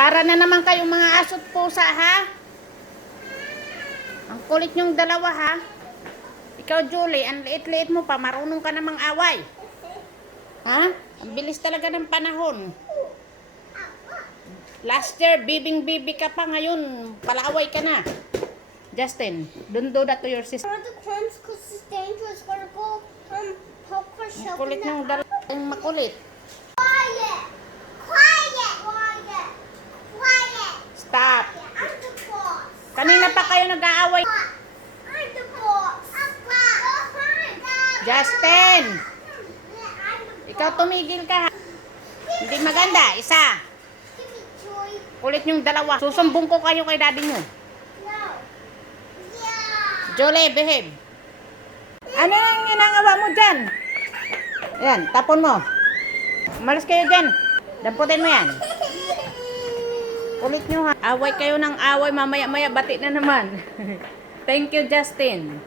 Para na naman kayong mga aso't pusa, ha? Ang kulit nyong dalawa, ha? Ikaw, Julie, ang liit-liit mo pa, marunong ka namang away. Ha? Ang bilis talaga ng panahon. Last year, bibing-bibi ka pa, ngayon, palaway ka na. Justin, don't do that to your sister. The crumbs because it's dangerous. We're gonna go poke Ang ourselves kulit in the ng dalawa, ang makulit. Quiet! Quiet! Quiet! Quiet! Stop. I'm the boss. Kanina pa kayo nag-aaway. I'm the boss. Justin, I'm the ikaw tumigil ka, ha? Hindi maganda, isa. Give me joy. Kulit yung dalawa. Susumbong ko kayo kay daddy nyo. No. Yeah. Julie, behave. Ano yung ginagawa mo dyan? Ayan, tapon mo. Umalis kayo dyan. Damputin mo yan. Kulit nyo, ha. Away kayo ng away. Mamaya-maya bati na naman. Thank you, Justin.